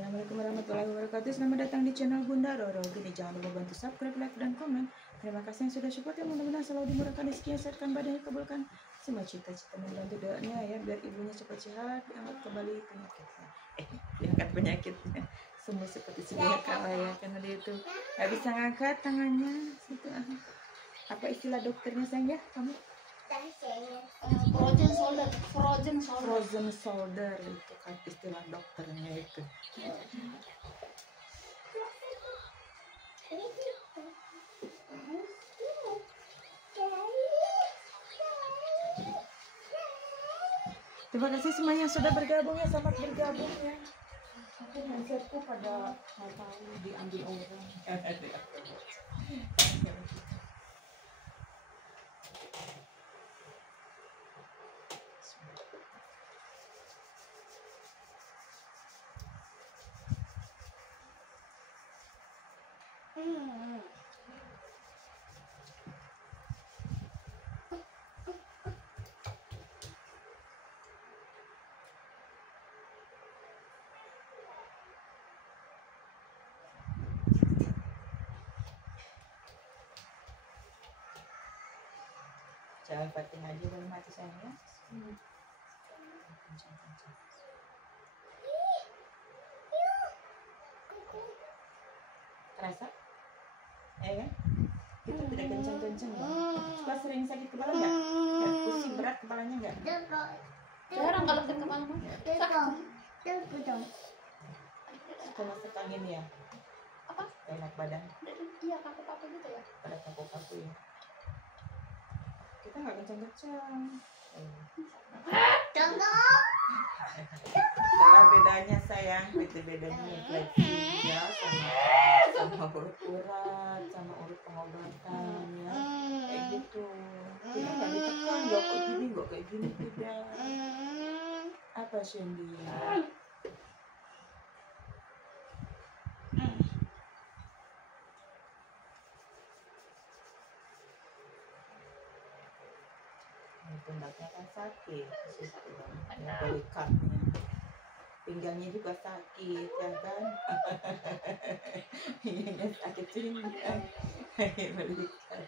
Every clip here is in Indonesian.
Assalamualaikum warahmatullahi wabarakatuh. Selamat datang di channel Bunda Roro. Gini, jangan lupa bantu subscribe, like, dan komen. Terima kasih yang sudah support, ya mudah-mudahan selalu dimurahkan rezeki, sehatkan badannya, kabulkan semua cita-cita, membantu doanya ya, biar ibunya cepat sehat, diangkat kembali penyakitnya. Diangkat penyakitnya. Semua seperti sedia kala ya, karena dia itu nggak bisa ngangkat tangannya. Situ. Apa istilah dokternya sayang ya, kamu? Frozen shoulder itu kan istilah dokternya itu. Terima kasih semuanya yang sudah bergabung ya, selamat bergabung ya. Aku mindsetku pada nggak tahu diambil orang. Jangan pakai aja baru mati sayang ya. Terasa? Ya kan? Kita tidak kencang-kencang ya. Suka sering sakit kepala nggak? Pusing berat kepalanya nggak? Jarang kalau sakit kepala mah. Suka masuk angin ya? Apa? Enak badan? Iya, kaku-kaku gitu ya. Pada kaku-kaku ya. Kita nggak kencang-kencang. Itulah bedanya sayang, bedanya fleksi ya sama urut urat, sama urut pengobatan ya, kayak gitu. Kita nggak ditekan, nggak kayak gini tidak. Apa Shandy? Pundaknya kan sakit, ya, belikatnya, pinggangnya juga sakit, ya kan? Pinggangnya sakit pinggang, belikat.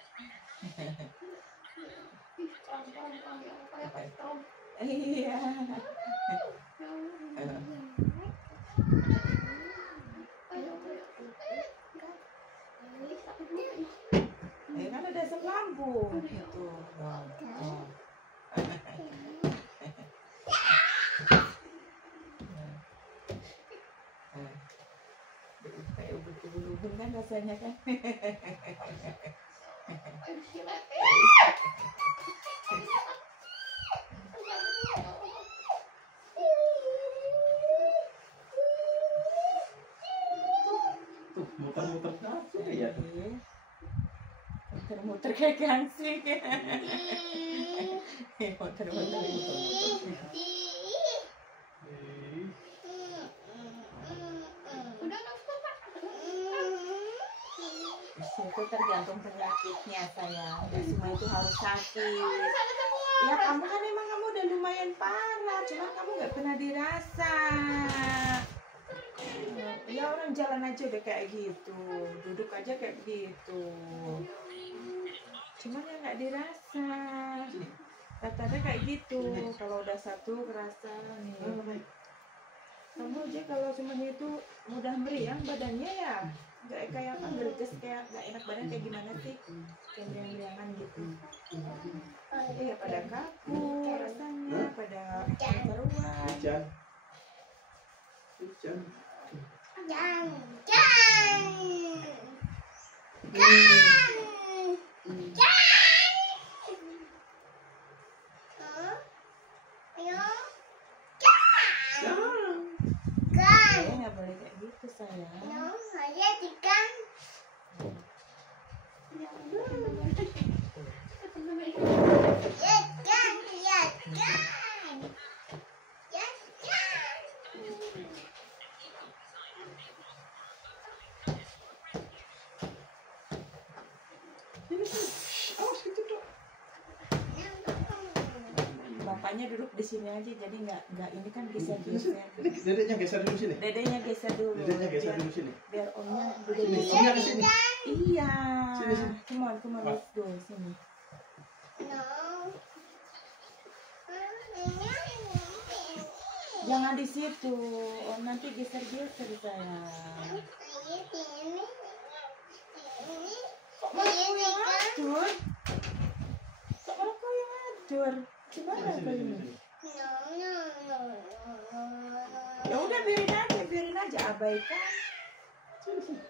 Iya. Ya kan ada asam lambung gitu. Kayak ubur-ubur kan rasanya kan. Tuh, muter-muter apa ya? Muter-muter kayak gansing. Muter-muter. Itu tergantung penyakitnya sayang. Dan semua itu harus sakit. Ya kamu kan emang kamu udah lumayan parah, cuman kamu nggak pernah dirasa. Ya orang jalan aja udah kayak gitu, duduk aja kayak begitu. Cuman ya nggak dirasa. Rata-rata kayak gitu. Kalau udah satu kerasa nih. Kamu aja kalau semuanya itu mudah meriang badannya ya. Nggak kayak apa, gerges kayak nggak enak badan kayak gimana sih? Kayak meriang-meriangan gitu. Ya pada kaku rasanya, pada keruan. Hujan. Saya nggak boleh kayak gitu sayang. bapaknya duduk di sini aja, jadi nggak ini kan geser-geser. Ini dedeknya geser dulu sini. Dedenya geser dulu. Dedeknya geser dulu sini. Biar omnya duduk Sini, di sini. omnya ke sini. Iya. Sini, sini. Come on, let's go sini. Jangan di situ, om nanti geser-geser sayang. Kok malah kau yang ngatur? Kok malah kau yang ngatur? Gimana kau ini? Ya udah biarin aja abaikan. Sini, sini.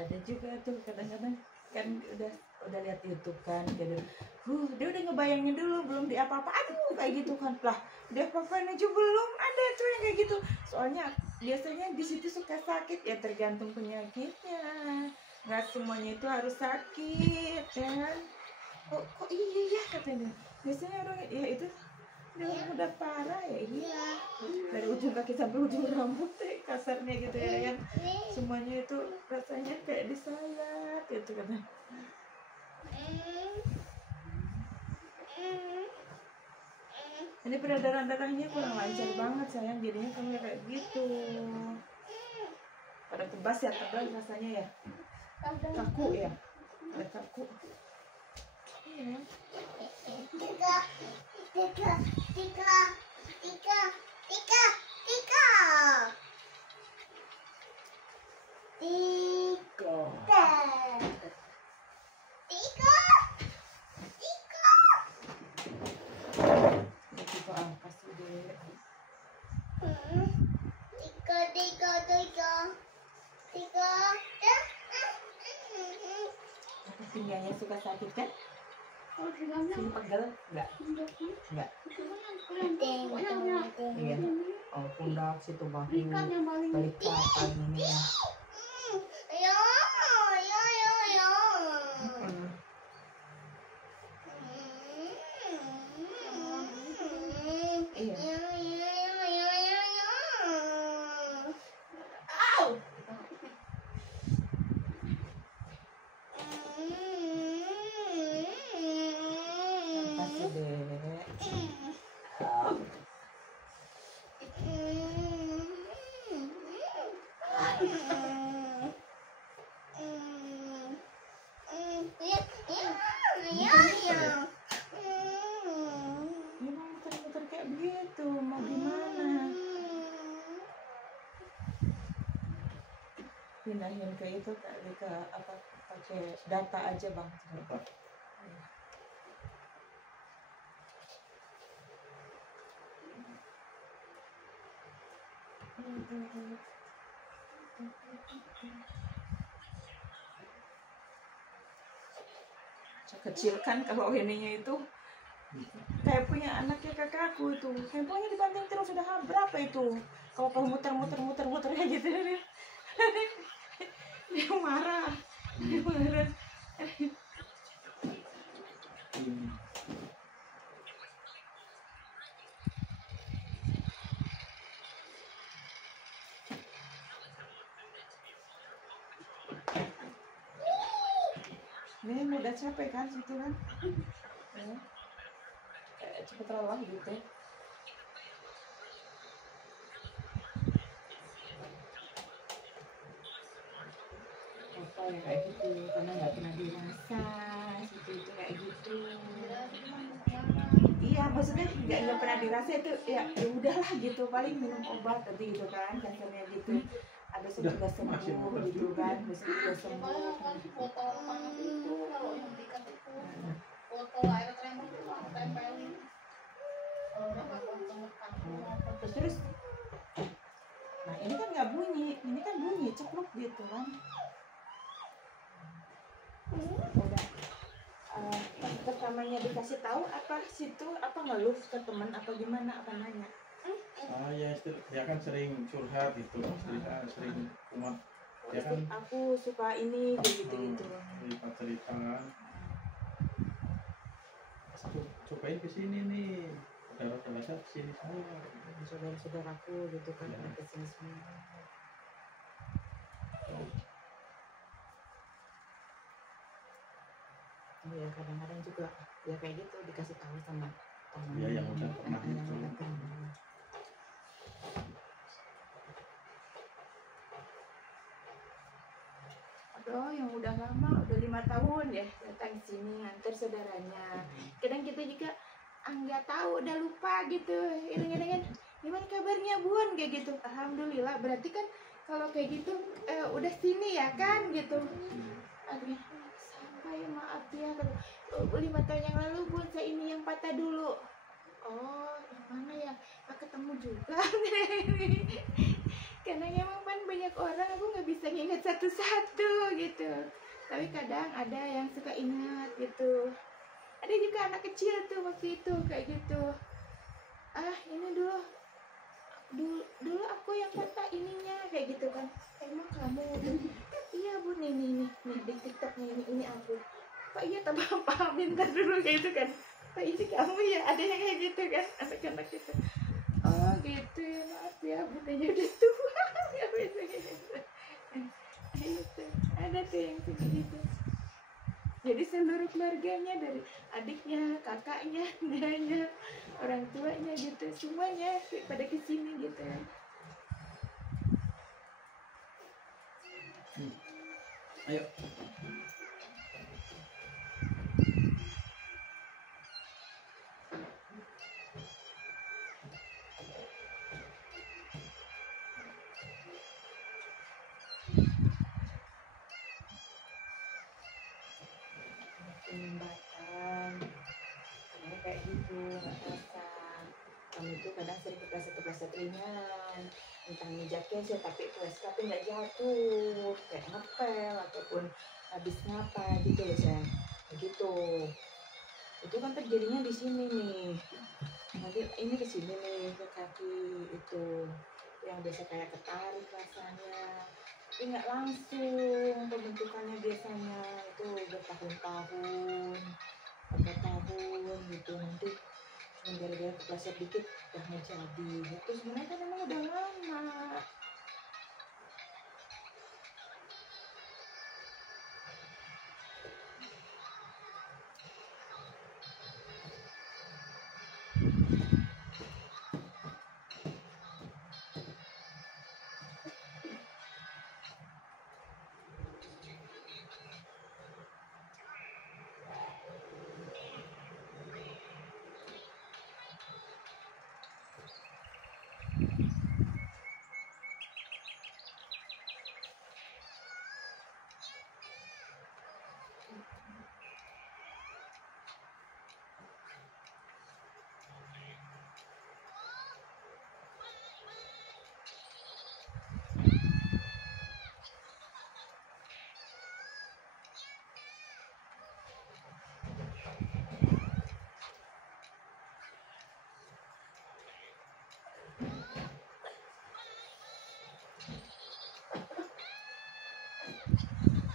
Ada juga tuh kadang-kadang kan udah lihat YouTube kan, dia udah ngebayangin dulu belum di apa-apa, aduh kayak gitu kan lah, dia apa-apain aja belum ada tuh yang kayak gitu. Soalnya biasanya di situ suka sakit ya, tergantung penyakitnya, nggak semuanya itu harus sakit kan. Kok iya ya katanya, biasanya orang ya itu udah parah ya, iya dari ujung kaki sampai ujung rambut kasarnya gitu ya kan, semuanya itu rasanya kayak disayat gitu kan. Ini peredaran darahnya kurang lancar banget sayang, jadinya kamu kayak gitu. Pada tebas ya, tebal rasanya ya, kaku ya, ada kaku. Iya. Tiga. Pinggangnya suka sakit kan? Sini pegel enggak? Enggak. Iya. Oh, pundak situ bahu. Balik papan ini. Iya. Kasih deh. Muter-muter kayak begitu, mau gimana? Pindahin ke itu kali, ke apa, pakai data aja bang. Kecil kan kalau ininya itu kayak punya anaknya kakakku itu, handphonenya dibanting terus, sudah berapa itu kalau kau muter kayak gitu dia marah. Ini udah capek kan situ kan, ya. Cepet lelah gitu. Apa ya kayak gitu, karena nggak pernah dirasa situ itu kayak gitu. Iya, maksudnya nggak pernah dirasa itu ya udahlah gitu, paling minum obat nanti gitu kan, dasarnya gitu. Ada juga sembuh gitu kan, besok juga sembuh. Kalau air tremor itu mau aku tempelin. Kalau udah nggak kuat banget kaku apa Terus nah ini kan nggak bunyi, ini kan bunyi ceplok gitu kan. Udah pertamanya dikasih tahu apa situ apa ngeluh ke teman apa gimana apa nanya. Ya dia kan sering curhat gitu, sering kumat. Ya kan Aku suka ini gitu gitu. cerita kan. Cobain ke sini nih. Saudara-saudara saya kesini saya. Saudara-saudaraku gitu kan Ya. ke sini semua. Iya kadang-kadang juga ya kayak gitu dikasih tahu sama teman. Iya, yang udah pernah yang gitu. udah pernah. Aduh, yang udah lama, udah 5 tahun ya datang sini nganter saudaranya. Kadang kita juga nggak tahu, udah lupa gitu. Kadang-kadang gimana kabarnya Bun kayak gitu. Alhamdulillah, berarti kan kalau kayak gitu udah sini ya kan gitu. Aduh, sampai maaf ya. 5 tahun yang lalu Bun saya ini yang patah dulu. Oh, yang mana ya? Ketemu juga. Karena emang kan banyak orang aku nggak bisa nginget satu-satu gitu, tapi kadang ada yang suka ingat gitu. Ada juga anak kecil tuh waktu itu kayak gitu, ini dulu aku yang kata ininya kayak gitu kan. Emang kamu? Iya Bun, nih di TikTok ini aku. Pak iya apa minta dulu kayak gitu kan. Pak ini kamu ya, ada yang kayak gitu kan anak-anak gitu. Oh gitu ya, maaf ya bundanya udah tua. Ya bisa gitu. Gitu. Ada tuh yang segitu. Jadi seluruh keluarganya dari adiknya, kakaknya, nyanya, orang tuanya gitu, semuanya pada kesini gitu. Ayo. Penyumbatan karena kayak gitu nggak terasa. Kamu itu kadang sering kepleset ringan tentang mijaknya sih, tapi USK nggak jatuh kayak ngepel ataupun habis ngapa gitu ya sayang, begitu. Itu kan terjadinya di sini nih, nanti ini ke sini nih ke kaki itu yang biasa kayak ketarik rasanya, tapi nggak langsung pembentukannya. Biasanya itu bertahun-tahun, berapa tahun gitu, nanti cuma gara-gara kepleset dikit udah menjadi gitu. Sebenarnya kan emang udah lama.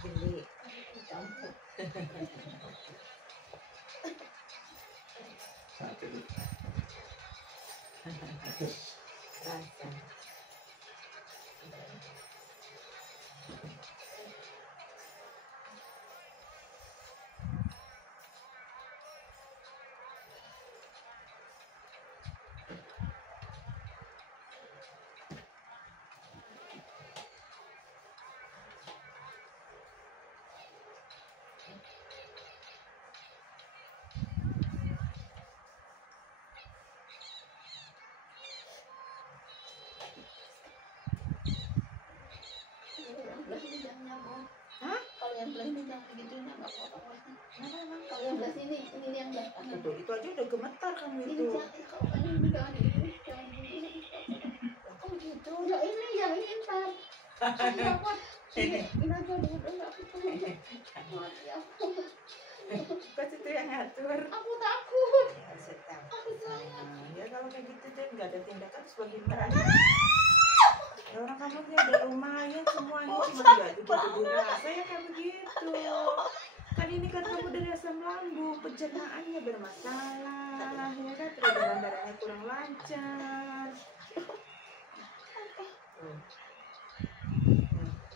Geli campur Sakit. rasa. yang belah ini jangan digituin ya, nggak apa-apa. Kenapa emang? Kalau yang belah sini, ini yang belah kanan. Itu aja udah gemetar kamu Ini itu. kalau ini jangan ini. Kok gitu? Ya ini yang ini ntar. Ini apa? Ini aja dulu nggak apa-apa. Mati aku. Pas itu yang ngatur. Aku takut. Ya, setan. Aku sayang. Ya kalau kayak gitu deh nggak ada tindakan terus bagaimana? Ya orang kamu dia udah lumayan semuanya cuma nggak begitu dirasa ya kayak begitu. Kan ini kan kamu dari asam lambung, pencernaannya bermasalah, ya kan peredaran darahnya kurang lancar.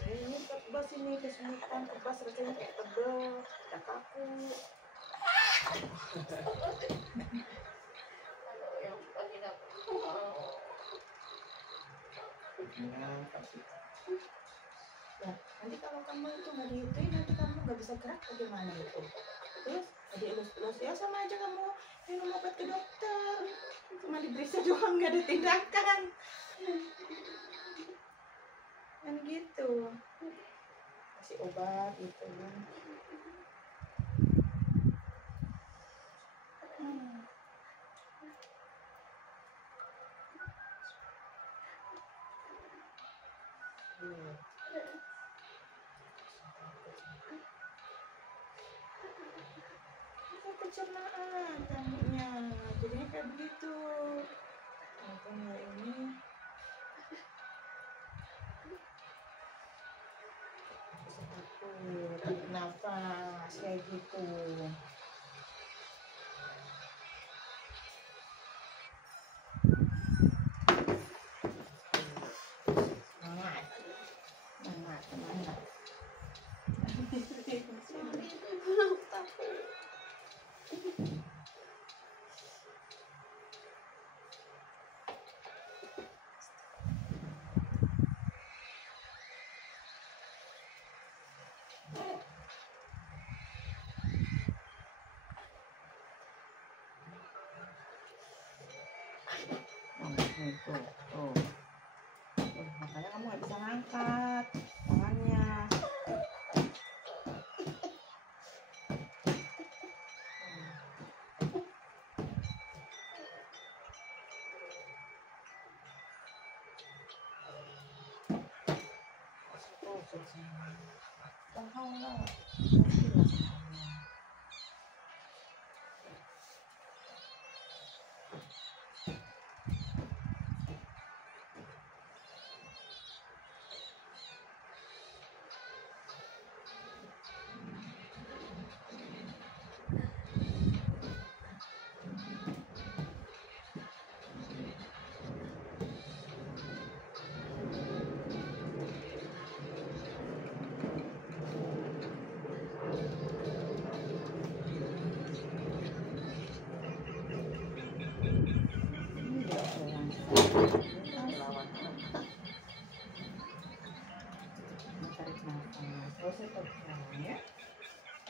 Ini kebas ini kesulitan, kebas rasanya kayak tebel, udah kaku. Kalau yang lagi dapet. Kasih. Ya, nanti kalau kamu itu nggak dihituin, nanti kamu nggak bisa gerak bagaimana itu? Terus jadi elus-elus ya sama aja kamu minum obat ke dokter, cuma diperiksa doang nggak ada tindakan. Kan gitu, kasih obat gitu kan. Itu pencernaan tandanya, jadinya kayak begitu. Makanya ini bisa takut, tarik nafas kayak gitu. Semangat, semangat, semangat. Sorry, aku takut. Itu, tuh. Makanya kamu nggak bisa ngangkat tangannya. Tahu lah.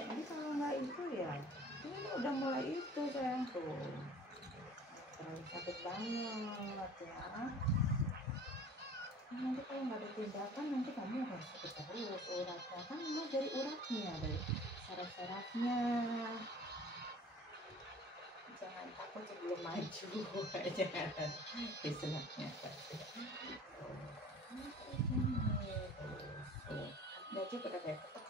Jadi kalau nggak itu ya, ini udah mulai itu sayang tuh, terlalu sakit banget ya. Nanti kalau nggak ada tindakan nanti kamu harus sakit terus uratnya kan memang dari uratnya dari saraf-sarafnya. Jangan takut sebelum maju, jangan istilahnya. Baju pada kayak ketek.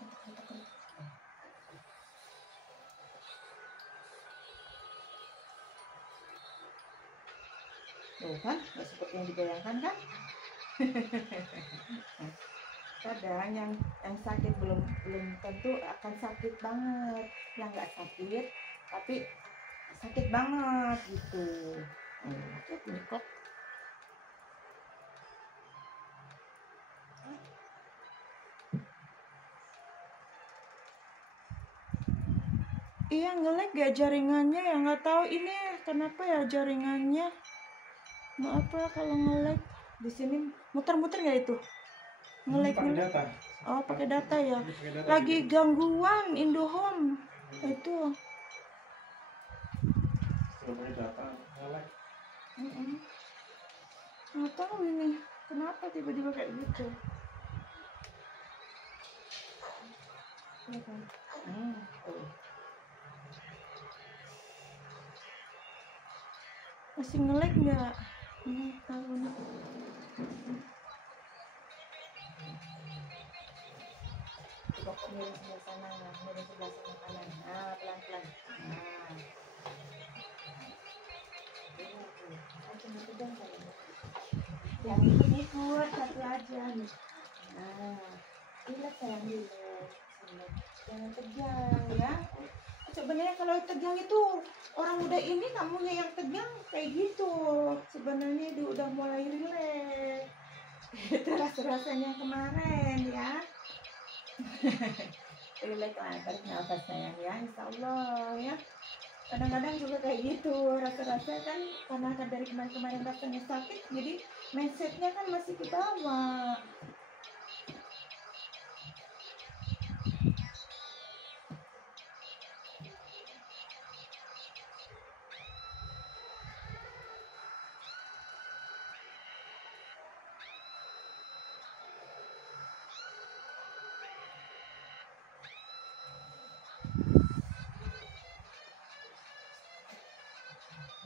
Tuh kan, nggak seperti yang dibayangkan kan? Kadang yang sakit belum tentu akan sakit banget, yang nggak sakit tapi sakit banget gitu. Ini kok. Iya nge-lag ya jaringannya ya, nggak tahu ini kenapa ya jaringannya. Maaf ya kalau nge-lag. Di sini muter-muter nggak itu? Nge-lag Pakai data. Oh pakai data ya. Pakai data Lagi gitu. gangguan Indohome itu. Kalau pakai data, nge-lag. Nggak tahu ini kenapa tiba-tiba kayak gitu. Iya kan? Tuh. Masih nge-lag nggak? Nggak tahu nih. Coba kok miring sebelah sana, miring sebelah sana kanan. Nah, pelan-pelan. Nah, cuma tegang kali. Yang ikut satu aja nih. Nah, relax sayang, relax. Jangan tegang ya. Sebenarnya kalau tegang itu orang muda ini kamunya yang tegang kayak gitu. Sebenarnya dia udah mulai relax. Itu rasa-rasanya kemarin ya. Relax lah, tarik nafas sayang ya, insya Allah ya. Kadang-kadang juga kayak gitu, rasa-rasa kan karena kan dari kemarin-kemarin rasanya sakit, jadi mindsetnya kan masih ke bawah.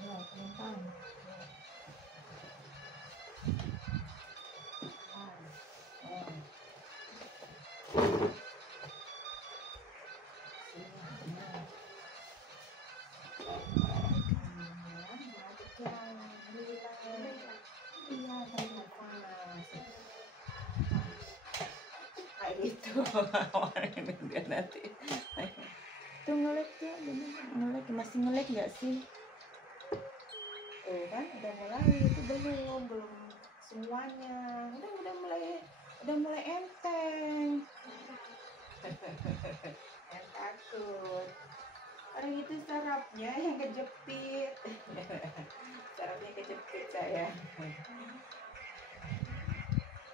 Ya, pelan-pelan. Itu dia nanti tuh ngelek ya, bener ngelek, masih ngelek nggak sih? Tuh kan udah mulai, itu belum semuanya, udah mulai enteng. Yang takut orang itu sarapnya yang kejepit. Sarapnya kejepit saya,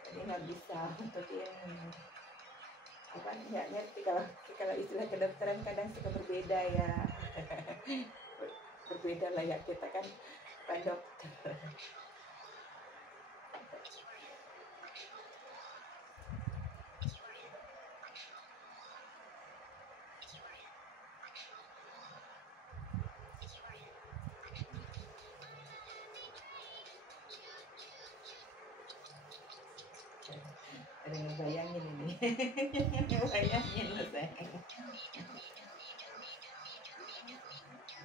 jadi nggak bisa untuk ini apa, nggak ngerti kalau istilah kedokteran kadang suka berbeda ya. Berbeda lah ya, kita kan bukan dokter. Ada ngebayangin ini. Ngebayangin loh sayang.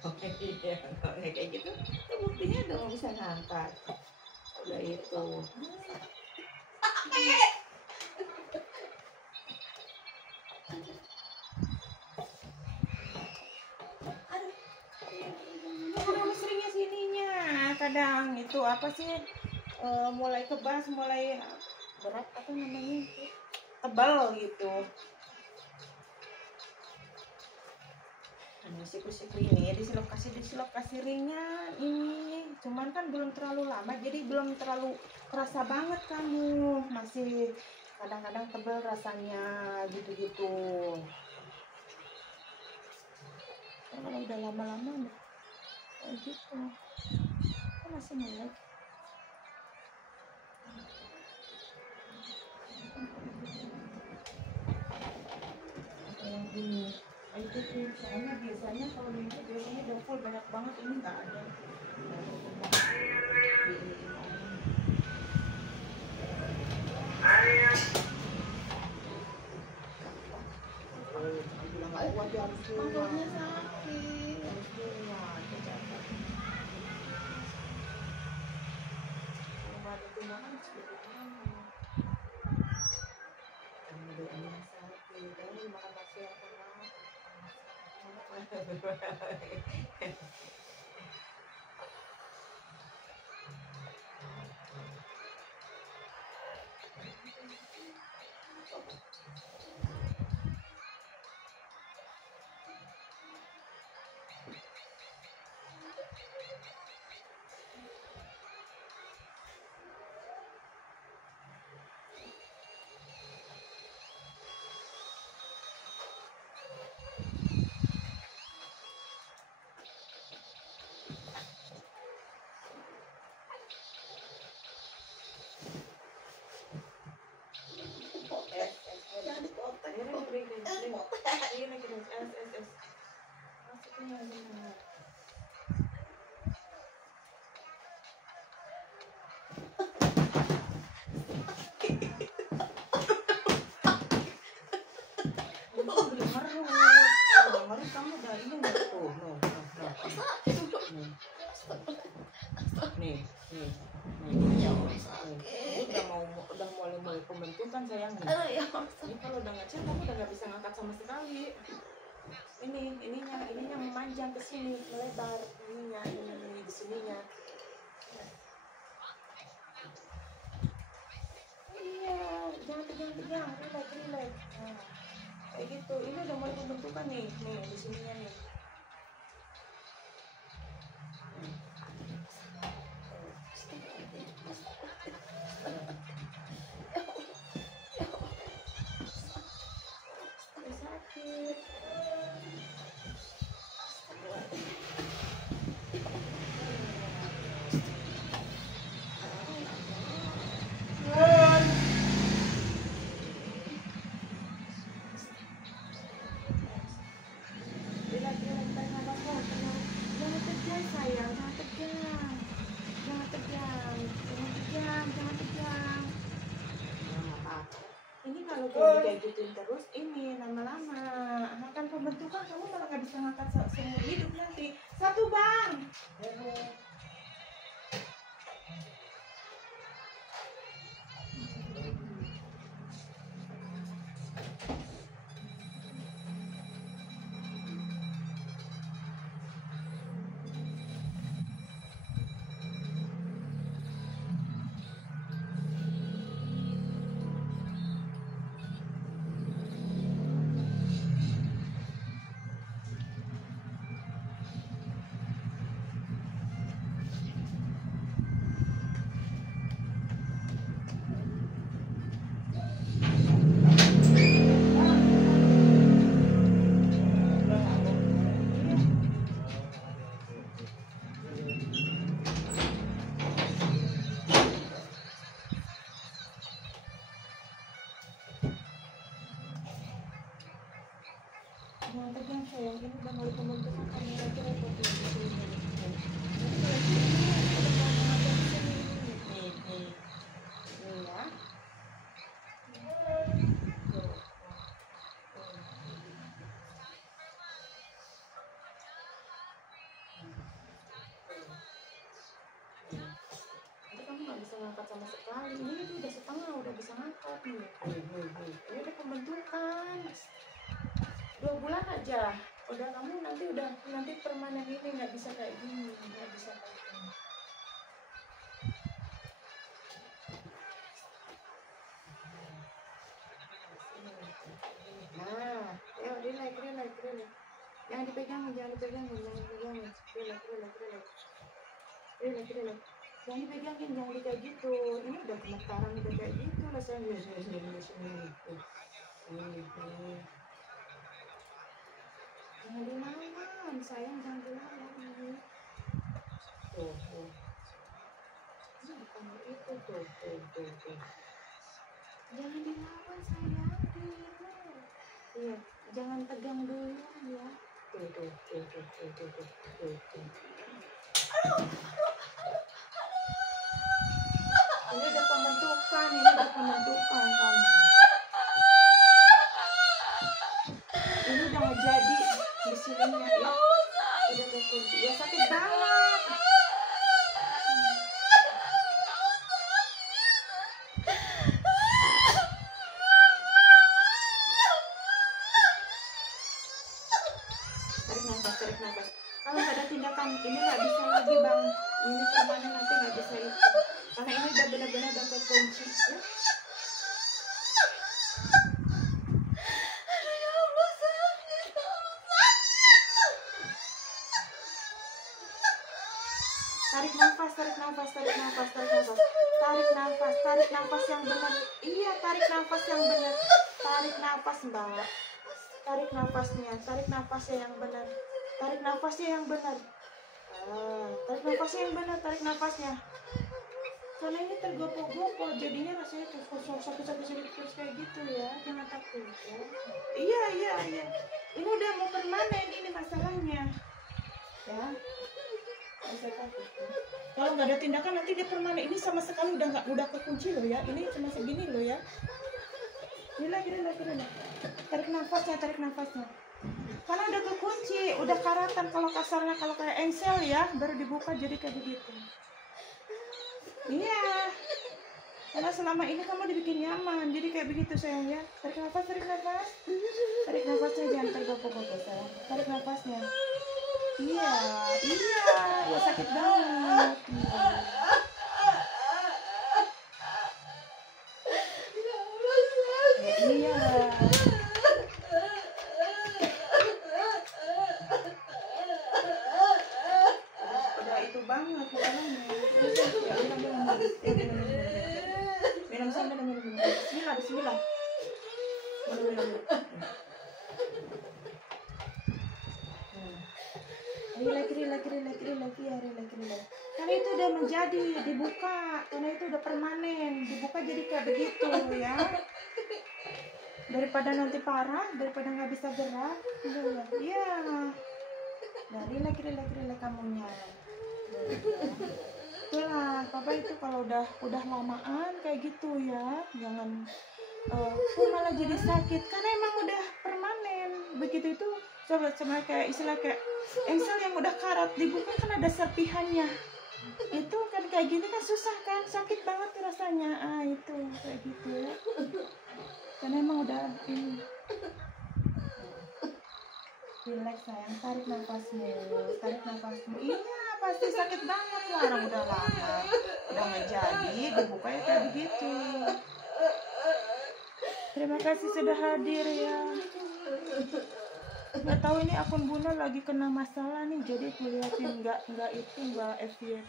Oke, iya, kalau kayak gitu, itu buktinya udah bisa ngangkat. Udah itu. Udah seringnya sininya. Kadang itu apa sih? Mulai kebas, mulai berat apa namanya? Tebal gitu. Siku-siku ini dislokasi ringnya ini, cuman kan belum terlalu lama, jadi belum terlalu kerasa banget kamu, masih kadang-kadang tebal rasanya gitu-gitu. Kalau udah lama-lama kayak gitu, kan masih melek. Yang ini itu tuh soalnya biasanya kalau minggu biasanya udah full banyak banget, ini nggak ada. Pantatnya sakit. Kalau ada tunangan seperti mana? Kamu udah sakit, kamu makan bakso yang tenang. Iya benar. Kamu udah ini nggak tuh, nih, udah mulai pembentukan sayang nih. Ini kalau udah ngecil kamu udah nggak bisa ngangkat sama sekali. Ininya memanjang ke sini, melebar ini di sininya. Iya, jangan tegang, relax. Nah, kayak gitu. Ini udah mulai pembentukan nih di sininya nih. Sakit. Ini kalau kayak gituin terus, ini lama-lama akan pembentukan kamu malah nggak bisa ngangkat seumur hidup nanti. Satu bang. Jangan tegang sayang, ini udah mulai pembentukan kamera aja repot di sini. Nih ya. Jadi kamu nggak bisa ngangkat sama sekali. Ini udah setengah, udah bisa ngangkat nih. Ini udah pembentukan. 2 bulan aja udah kamu nanti permanen ini nggak bisa kayak gini, nggak bisa kayak gini. Nah, ya relax. Jangan dipegangin. Relax. Jangan dipegangin, jangan kayak gitu. Ini udah gemetaran, udah kayak gitu lah sayang. Sini. Jangan dilawan, sayang, jangan dilawan. Tuh. Ini bukan itu, tuh. Jangan dilawan, sayang. Iya, jangan tegang dulu ya. Tuh. Ini udah pembentukan kamu. Ini udah mau jadi di sininya ya. Udah terkunci. Ya sakit banget. Tarik nafas. Kalau nggak ada tindakan ini nggak bisa lagi bang. Ini permanen nanti nggak bisa itu. Karena ini udah benar-benar udah terkunci ya. Tarik nafas yang benar. Iya, tarik nafas yang benar. Tarik nafas, Mbak. Tarik nafasnya yang benar. Tarik nafasnya yang benar. Tarik nafasnya. Karena ini tergopoh-gopoh, jadinya rasanya sakit terus kayak gitu ya. Jangan takut ya. Iya. Ini udah mau permanen ini masalahnya. ya. Nggak usah takut ya. Kalau nggak ada tindakan nanti dia permanen. Ini sama sekali udah kekunci loh ya. Ini cuma segini loh ya. Gila. Tarik nafasnya. Karena udah kekunci, udah karatan. Kalau kasarnya kalau kayak engsel ya, baru dibuka jadi kayak begitu. Iya. Karena selama ini kamu dibikin nyaman, jadi kayak begitu sayang ya. Tarik nafas. Tarik nafasnya, jangan tergopoh-gopoh sayang. Tarik nafasnya. Iya. Ya, sakit banget. Ya, iya. Udah itu banget makanannya. Ya, minum sampai minum. Bismillah. Minum. Relax. Karena itu udah menjadi dibuka, karena itu udah permanen, dibuka jadi kayak begitu ya. Daripada nanti parah, daripada nggak bisa gerak, iya. Nah, relax kamunya. Itulah, papa itu kalau udah lamaan kayak gitu ya, jangan malah jadi sakit karena emang udah permanen. Begitu itu sama kayak istilah kayak engsel yang udah karat dibuka kan ada serpihannya. Itu kan kayak gini kan susah kan, sakit banget rasanya. Itu kayak gitu ya. Karena emang udah ini. Relax sayang, tarik nafasmu. Iya pasti sakit banget lah, orang udah lama, udah nggak jadi dibuka ya kayak begitu. Terima kasih sudah hadir ya. Nggak tahu ini akun Bunda lagi kena masalah nih, jadi kuliatin nggak FYP.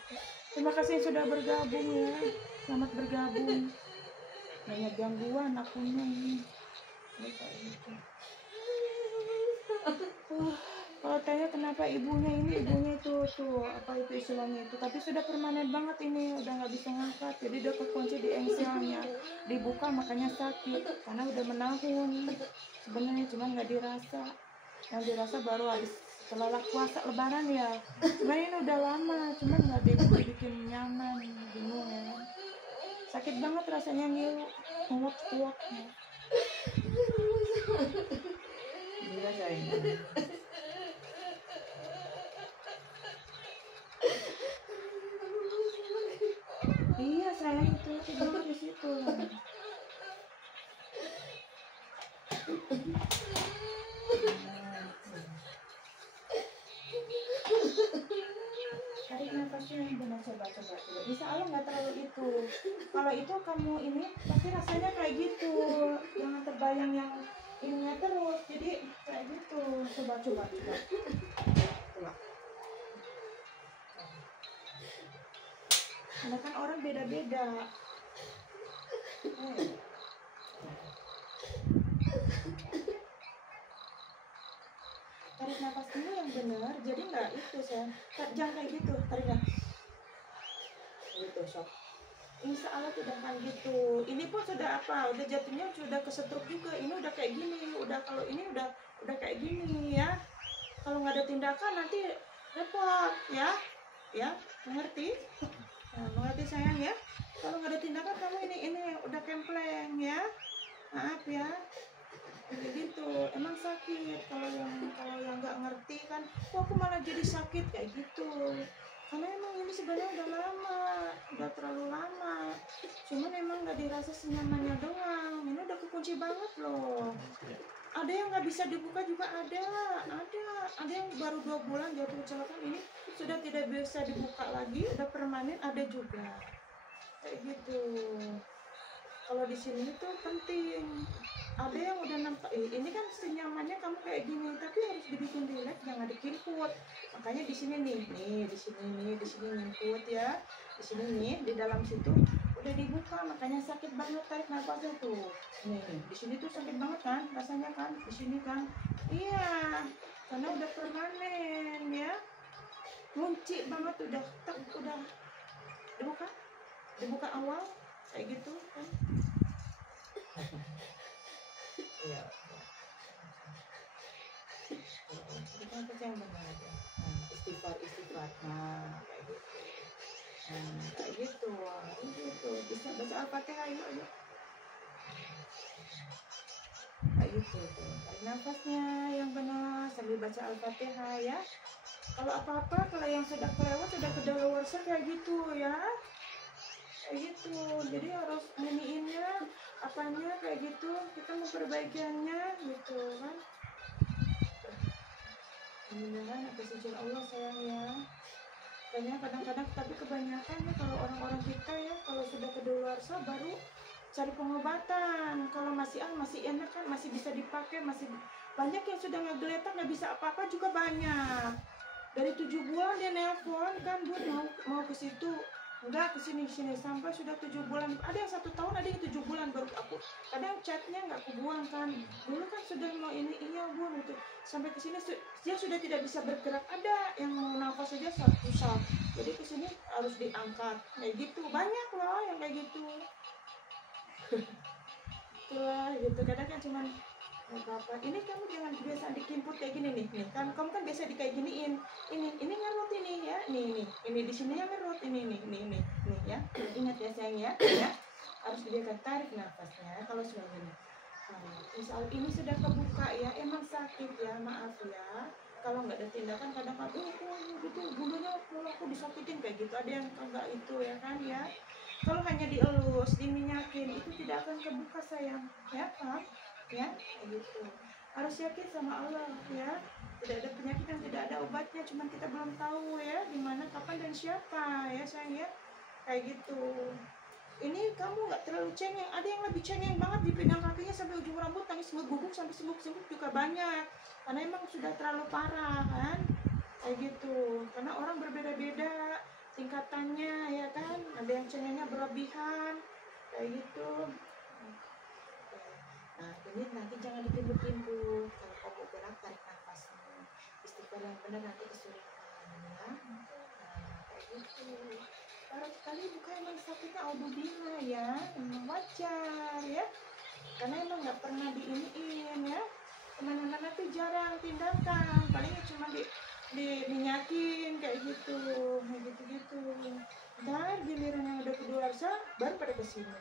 Terima kasih sudah bergabung ya, selamat bergabung. Banyak gangguan akunnya ini. Gitu. Kalau tanya kenapa ibunya itu tuh apa itu istilahnya itu, tapi sudah permanen banget ini, udah nggak bisa ngangkat, jadi udah kekunci di engselnya, dibuka makanya sakit karena udah menahun sebenarnya, cuman nggak dirasa, yang dirasa baru habis setelah puasa lebaran ya, cuman ini udah lama, cuman nggak bikin nyaman, bingung ya, sakit banget rasanya ngilu, kuat-kuatnya. Iya sayang. Iya sayang, itu tidur di situ lah. Tarik nafasnya yang benar, coba. Bisa Allah nggak terlalu itu. Kalau itu kamu ini pasti rasanya kayak gitu. Jangan terbayang yang ininya terus. Jadi kayak gitu. Coba. Karena kan orang beda-beda. Tarik nafas dulu yang benar, jadi nggak itu sayang. Jangan kayak gitu, tarik nafas. Gitu, sok. Insya Allah tidak akan gitu. Ini pun sudah apa? Udah jatuhnya sudah kesetruk juga. Ini udah kayak gini. Kalau ini udah kayak gini ya. Kalau nggak ada tindakan nanti repot ya. Ya, mengerti? Nah, mengerti sayang ya. Kalau nggak ada tindakan kamu ini udah kempleng ya. Maaf ya. Kayak gitu, emang sakit. Kalau yang nggak ngerti kan, aku malah jadi sakit kayak gitu. Karena emang ini sebenarnya udah lama, udah terlalu lama. Cuman emang nggak dirasa senyamannya doang. Ini udah kekunci banget loh. Ada yang nggak bisa dibuka juga ada yang baru 2 bulan jatuh kecelakaan ini sudah tidak bisa dibuka lagi, udah permanen, ada juga kayak gitu. Kalau di sini tuh penting. Ada yang udah nampak, ini kan senyamannya kamu kayak gini, tapi harus dibikin relax, jangan dikimput. Makanya di sini nih, di sini nyangkut ya. Di sini nih, di dalam situ udah dibuka, makanya sakit banget, tarik nafasnya tuh. Nih, di sini tuh sakit banget kan, rasanya kan, di sini kan. Iya, karena udah permanen ya. Kunci banget udah dibuka awal kayak gitu kan. Iya. Kita yang benar aja. istighfar. Nah, kayak gitu. Kayak gitu. Wah, gitu. Bisa baca Al-Fatihah, ayo. Kayak gitu tuh. Tarik nafasnya yang benar sambil baca Al-Fatihah ya. Kalau apa-apa, kalau yang sudah kelewat, sudah kedaluarsa kayak gitu ya. Kayak gitu. Jadi harus iniinnya, apanya kayak gitu. Kita memperbaikiannya gitu kan. Mudah-mudahan atas izin Allah sayang ya. Kayaknya kadang-kadang tapi kebanyakan ya kalau orang-orang kita ya kalau sudah kedaluarsa baru cari pengobatan. Kalau masih enak kan masih bisa dipakai, masih banyak yang sudah ngegeletak nggak bisa apa-apa juga banyak. Dari 7 bulan dia nelpon kan, Bu mau ke situ, enggak ke sini sampai sudah 7 bulan. Ada yang 1 tahun, ada yang 7 bulan baru aku. Kadang chatnya nggak aku buang kan. Dulu kan sudah mau ini iya Bu gitu. Sampai ke sini dia sudah tidak bisa bergerak. Ada yang mau nafas saja susah. Jadi ke sini harus diangkat kayak gitu. Banyak loh yang kayak gitu. Itulah gitu. Kadang kan cuman apa ini kamu jangan biasa dikimput kayak gini nih kan kamu kan biasa di kayak giniin ini ngerut ini ya ini di sini yang ngerut ini ya ingat ya sayang ya harus dibiarkan tarik nafasnya kalau sudah gini misal ini sudah kebuka ya emang sakit ya maaf ya kalau nggak ada tindakan kadang gitu bulunya kalau aku disakitin kayak gitu ada yang kagak itu ya kan ya kalau hanya dielus diminyakin itu tidak akan kebuka sayang ya paham ya gitu harus yakin sama Allah ya tidak ada penyakit yang tidak ada obatnya cuman kita belum tahu ya di mana kapan dan siapa ya sayang ya kayak gitu ini kamu nggak terlalu cengeng ada yang lebih cengeng banget dipegang kakinya sampai ujung rambut nangis ngeguguk sampai sembuh juga banyak karena emang sudah terlalu parah kan kayak gitu karena orang berbeda-beda tingkatannya ya kan ada yang cengengnya berlebihan kayak gitu. Nah, ini nanti jangan ditimbul-timbul. Kalau kamu gerak, tarik nafas. Istighfar yang benar nanti kesulitan ya. Nah, kayak gitu. Parah sekali bukan emang sakitnya audiobillah ya. Emang wajar ya. Karena emang nggak pernah diiniin ya. Kemana-mana tuh jarang tindakan. Palingnya cuma diminyakin kayak gitu. Kayak gitu-gitu. Dan giliran yang udah kedaluarsa baru pada kesini.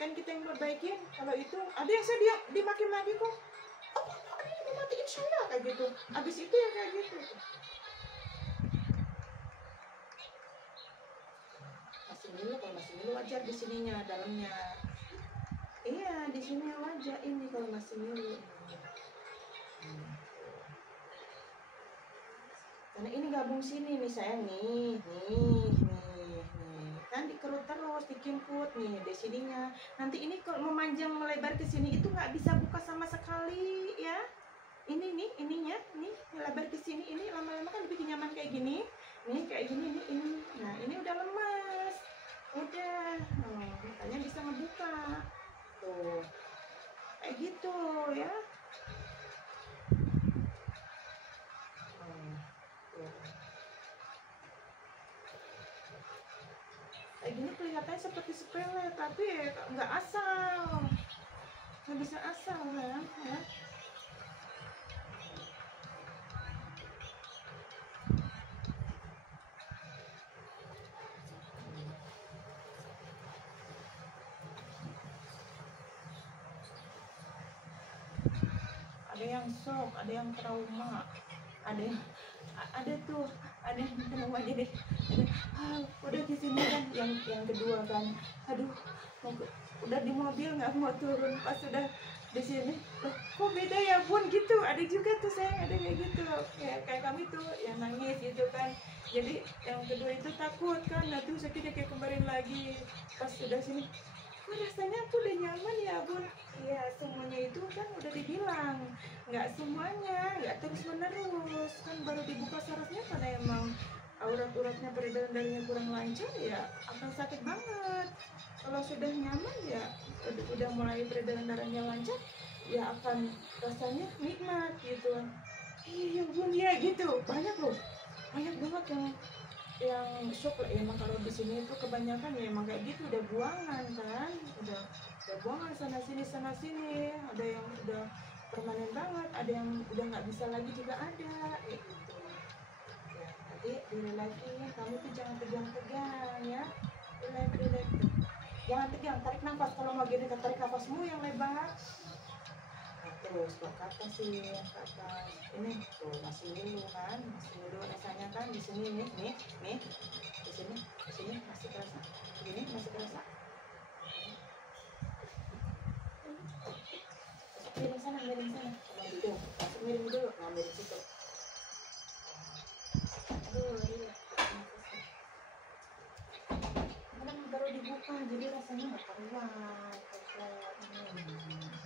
Kan kita yang perbaikin kalau itu ada yang saya dimaki-maki kok apa ini dimatiin saya kayak gitu habis itu ya kayak gitu masih milu kalau masih milu wajar di sininya dalamnya iya di sini wajar ini kalau masih milu karena ini gabung sini nih sayang nih kan dikerut terus dikimput nih di sininya nanti ini kalau memanjang melebar ke sini itu nggak bisa buka sama sekali ya ini nih ininya nih melebar ke sini ini lama-lama kan lebih nyaman kayak gini nih kayak gini ini nah ini udah lemas udah makanya bisa ngebuka tuh kayak gitu ya kayak gini kelihatannya seperti sepele tapi nggak asal nggak bisa asal ya ada yang shock ada yang trauma ada yang trauma jadi udah di sini kan yang kedua kan udah di mobil nggak mau turun pas sudah di sini kok beda ya Bun gitu ada juga tuh sayang ada kayak gitu kayak kami tuh yang nangis gitu kan jadi yang kedua itu takut kan nah tuh sakitnya kayak kemarin lagi pas sudah sini kok rasanya aku udah nyaman ya Bun iya semuanya itu kan udah dibilang nggak semuanya nggak terus menerus kan baru dibuka sarafnya karena emang urat-uratnya peredaran darahnya kurang lancar ya akan sakit banget kalau sudah nyaman ya udah mulai peredaran darahnya lancar ya akan rasanya nikmat gitu iya Bun ya gitu banyak banget yang shock lah emang kalau di sini itu kebanyakan ya emang kayak gitu udah buangan kan udah buangan sana sini ada yang udah permanen banget ada yang udah nggak bisa lagi juga ada kayak gitu ya nanti direlakin, kamu tuh jangan tegang-tegang ya, relax tuh, jangan tegang, tarik nafas, kalau mau gini tarik nafasmu yang lebar. Nah, terus ke atas sih, ke atas ini tuh masih dulu kan, masih dulu rasanya kan di sini nih, di sini masih kerasa, ini masih kerasa. Miring sana, sama hidung, masuk miring dulu, ngambil di situ. Aduh, kadang baru dibuka, jadi rasanya nggak keluar.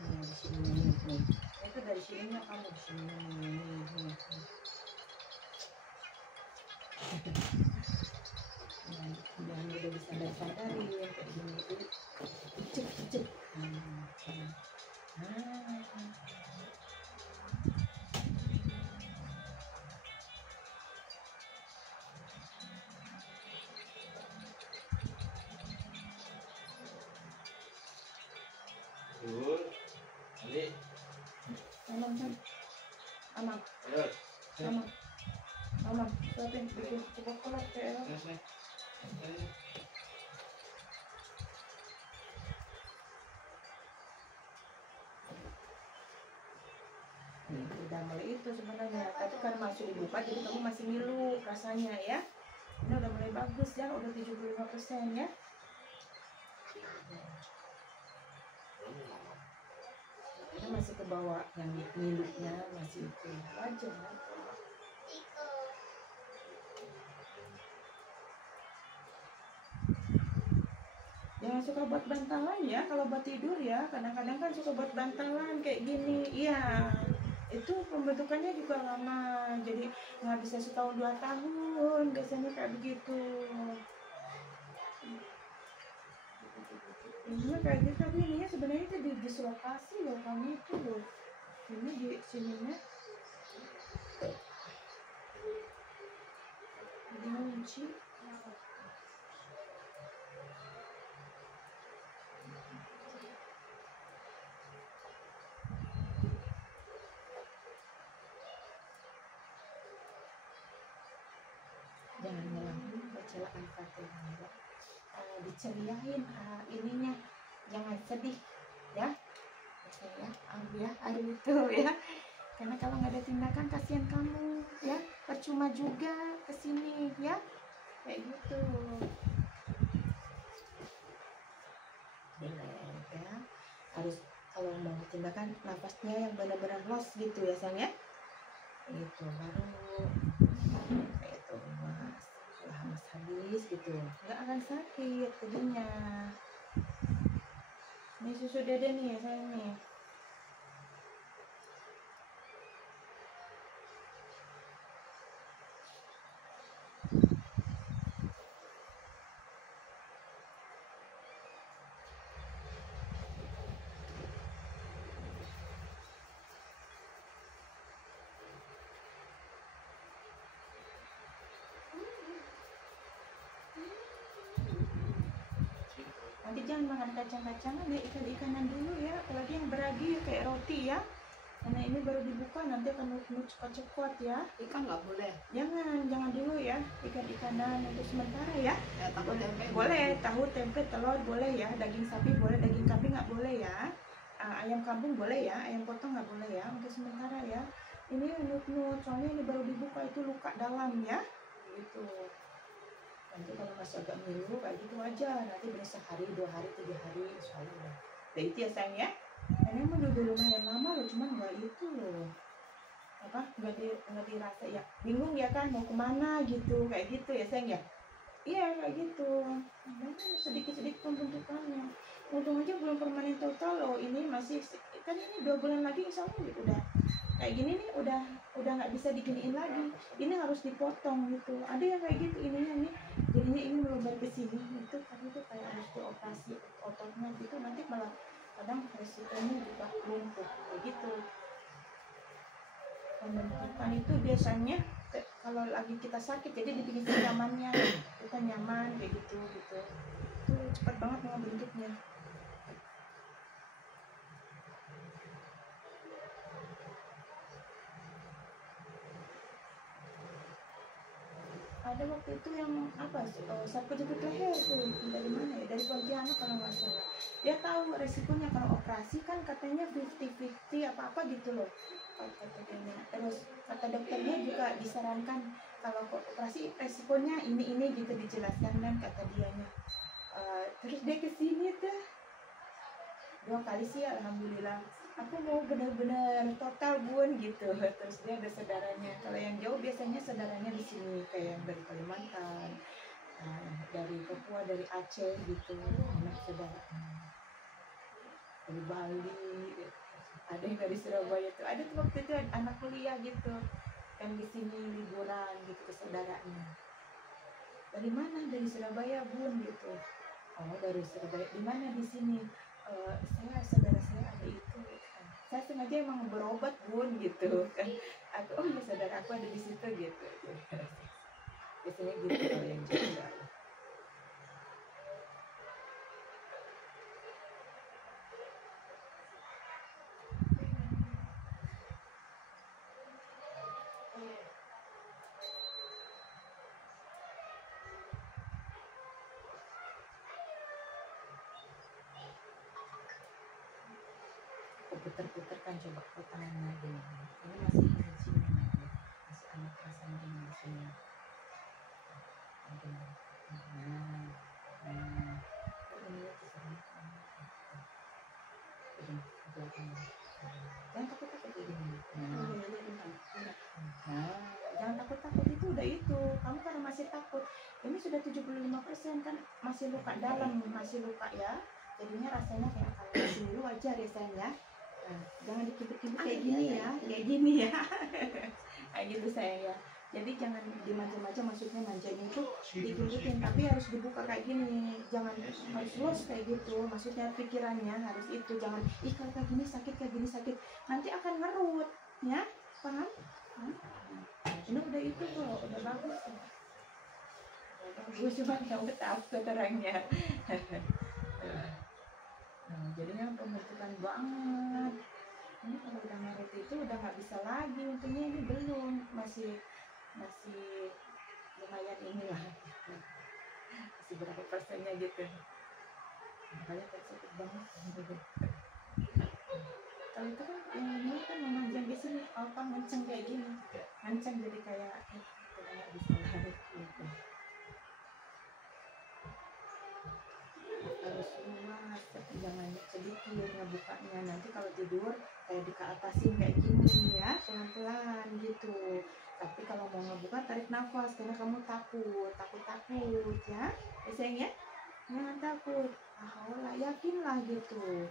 Di sini nih, itu dari sininya kamu di sini nih. Jangan udah disandar-sandarin kayak gini tuh, cek. Betul. Jadi, Aman. Suapin bikin coba kayak udah mulai itu sebenarnya, tapi karena masih dibuka jadi kamu masih ngilu rasanya ya. Ini udah mulai bagus ya, udah 75% ya. Ini masih ke bawah, yang ngilunya masih itu wajar. Jangan suka buat bantalan ya, kalau buat tidur ya, kadang-kadang kan suka buat bantalan kayak gini, iya. Itu pembentukannya juga lama, jadi nggak bisa setahun 2 tahun, biasanya kayak begitu. Ini kayak gitu, tapi ininya sebenarnya itu dislokasi loh, kamu itu loh. Ini di sininya dikunci. Jangan ngelamun, kecelakaan Fatihah. Diceriain ininya, jangan sedih ya. Ya, air itu ya. Karena kalau nggak ada tindakan kasihan kamu ya, percuma juga kesini ya, kayak gitu. Relax ya, harus kalau mau tindakan nafasnya yang benar-benar los gitu ya sayang ya. Itu baru kayak itu mas, setelah mas habis gitu nggak akan sakit jadinya. Ini susu dede nih ya sayang nih. Nanti jangan makan kacang-kacangan deh, ikan-ikanan dulu ya, apalagi yang beragi kayak roti ya. Karena ini baru dibuka, nanti akan coklat-coklat ya. Ikan nggak boleh. Jangan dulu ya, ikan-ikanan untuk sementara ya. Ya, tahu tempe. Boleh, tahu, tempe, telur boleh ya, daging sapi boleh, daging kambing nggak boleh ya. Ayam kampung boleh ya, ayam potong nggak boleh ya, untuk sementara ya. Ini nut-nut, soalnya ini baru dibuka, itu luka dalam ya. Gitu. Nanti kalau masih agak ngilu kayak gitu aja, nanti berasa sehari, 2 hari, 3 hari, soalnya udah. Udah itu ya sayang ya. Ini emang udah lumayan lama loh, cuman nggak itu loh. Apa? Nggak dirasa ya. Bingung ya kan mau kemana gitu, kayak gitu ya sayang ya. Iya kayak gitu. Nah, sedikit-sedikit pembentukannya. Untung aja belum permanen total loh. Ini masih kan ini 2 bulan lagi insya Allah udah kayak gini nih, udah nggak bisa diginiin lagi. Ini harus dipotong gitu. Ada yang kayak gitu ininya nih. Jadinya ini meluber ke sini itu kan itu kayak harus dioperasi ototnya gitu, nanti malah kadang resikonya juga lumpuh kayak gitu. Pembentukan itu biasanya kalau lagi kita sakit jadi dibikin nyamannya, kita nyaman kayak gitu itu cepat banget ngebentuknya. ada waktu itu yang apa sapu jepit leher tuh dari mana ya, dari Pontianak kalau nggak salah. Dia tahu resikonya kalau operasi kan katanya 50-50 apa gitu loh kata dia. Terus kata dokternya juga disarankan kalau operasi resikonya ini gitu dijelaskan kan kata dianya. Terus dia kesini tuh 2 kali sih alhamdulillah. Aku mau benar-benar total bun gitu. Terus dia ada saudaranya. Kalau yang jauh biasanya saudaranya di sini kayak yang dari Kalimantan, dari Papua, dari Aceh gitu, anak saudaranya. Dari Bali, ada yang dari Surabaya tuh. Ada tuh waktu itu anak kuliah gitu, yang di sini liburan gitu ke saudaranya. Dari mana? Dari Surabaya bun gitu. Oh dari Surabaya. Di mana di sini? Saudara saya ada itu. Saya sengaja emang berobat bun gitu kan. Aku ya saudara aku ada di situ gitu. Biasanya gitu kalau yang jaga. Puter-puter kan coba ke tangannya gini. Ini masih di sini masih ada perasaan di sini. Jangan takut-takut ini. Jangan takut-takut itu udah itu. Kamu karena masih takut. Ini sudah 75% kan masih luka dalam, masih luka ya. Jadinya rasanya kayak kalau masih dulu wajar ya sayang ya. Jangan dikibit-kibit kayak gini ya, kayak gini ya. Kayak gitu sayang ya. Jadi jangan dimanja-manja, maksudnya manjanya itu dikibitin, tapi harus dibuka kayak gini. Jangan harus los kayak gitu. Maksudnya pikirannya harus itu, jangan kalau kayak gini sakit, kayak gini sakit. Nanti akan ngerut, ya. Paham? Ini udah itu kok, udah bagus. Bagus cuma kamu tahu keterangnya. Nah, jadinya pembentukan banget. Ini kalau udah ngerut itu udah nggak bisa lagi. Untungnya ini belum, masih lumayan inilah. Masih berapa persennya gitu. Makanya sakit banget. Kalau itu kan yang ini kan memanjang di sini, apa menceng kayak gini, menceng jadi kayak udah nggak bisa lari gitu. Harus luas, jangan sedikit ngebukanya. Nanti kalau tidur kayak dikeatasin kayak gini ya, pelan-pelan gitu. Tapi kalau mau ngebuka tarik nafas karena kamu takut ya, sayang ya, jangan takut. Allah yakinlah gitu.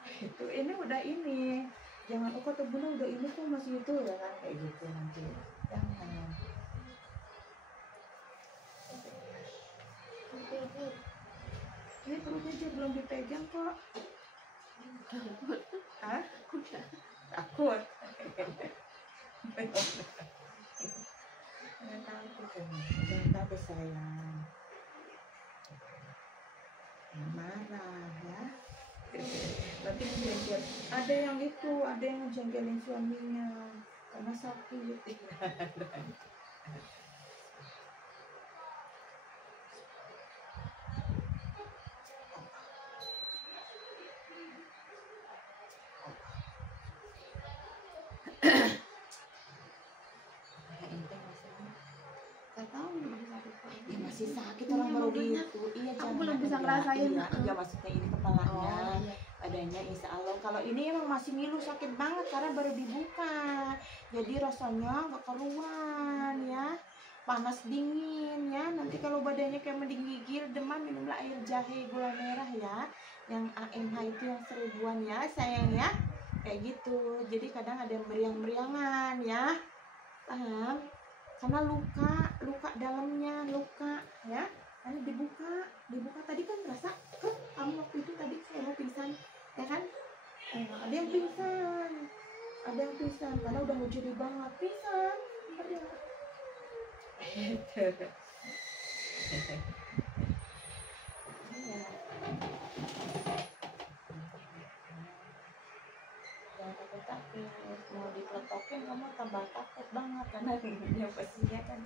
Itu ini udah ini. Jangan kata bunda udah ini kok masih itu ya kan kayak gitu nanti. Jangan. Ini perutnya aja belum dipegang kok. Hah? Takut. Jangan takut sayang. Marah ya. Nanti menjengkel. Ada yang itu, ada yang menjengkelin suaminya karena sakit. Masih sakit orang baru di itu. Iya, aku belum bisa ngerasain. Iya, maksudnya ini kepalanya, badannya insya Allah. Kalau ini emang masih ngilu sakit banget karena baru dibuka. Jadi rasanya nggak keruan ya, panas dingin ya. Nanti kalau badannya kayak menggigil, demam, minumlah air jahe gula merah ya. Yang AMH itu yang 1000-an ya sayang ya. Kayak gitu. Jadi kadang ada yang meriang-meriangan ya. Paham? Karena luka dalamnya luka ya, karena dibuka tadi kan terasa kamu waktu itu tadi saya mau pingsan ya kan, ada yang pingsan karena udah mau jadi banget pingsan jangan takut mau dipeletokin kamu tambah takut banget karena dia pastinya kan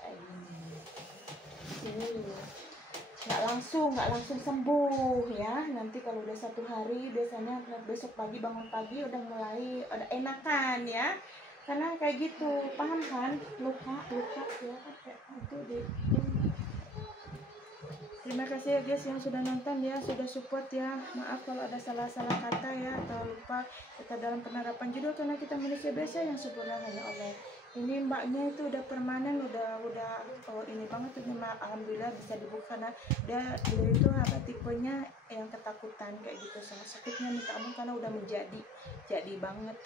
kayak gini. nggak langsung sembuh ya. Nanti kalau udah 1 hari biasanya besok pagi bangun pagi udah mulai ada enakan ya. Karena kayak gitu, paham kan? Luka ya kan kayak itu deh. Terima kasih ya guys yang sudah nonton ya, sudah support ya. Maaf kalau ada salah-salah kata ya atau lupa kita dalam penerapan judul, karena kita manusia biasa yang sempurna hanya Allah. Ini mbaknya itu udah permanen, udah ini banget tuh, alhamdulillah bisa dibuka karena dia itu apa tipenya yang ketakutan kayak gitu, sama sakitnya minta ampun karena udah jadi banget.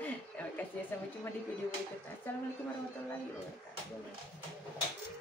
Terima kasih, sampai jumpa di video berikutnya. Assalamualaikum warahmatullahi wabarakatuh.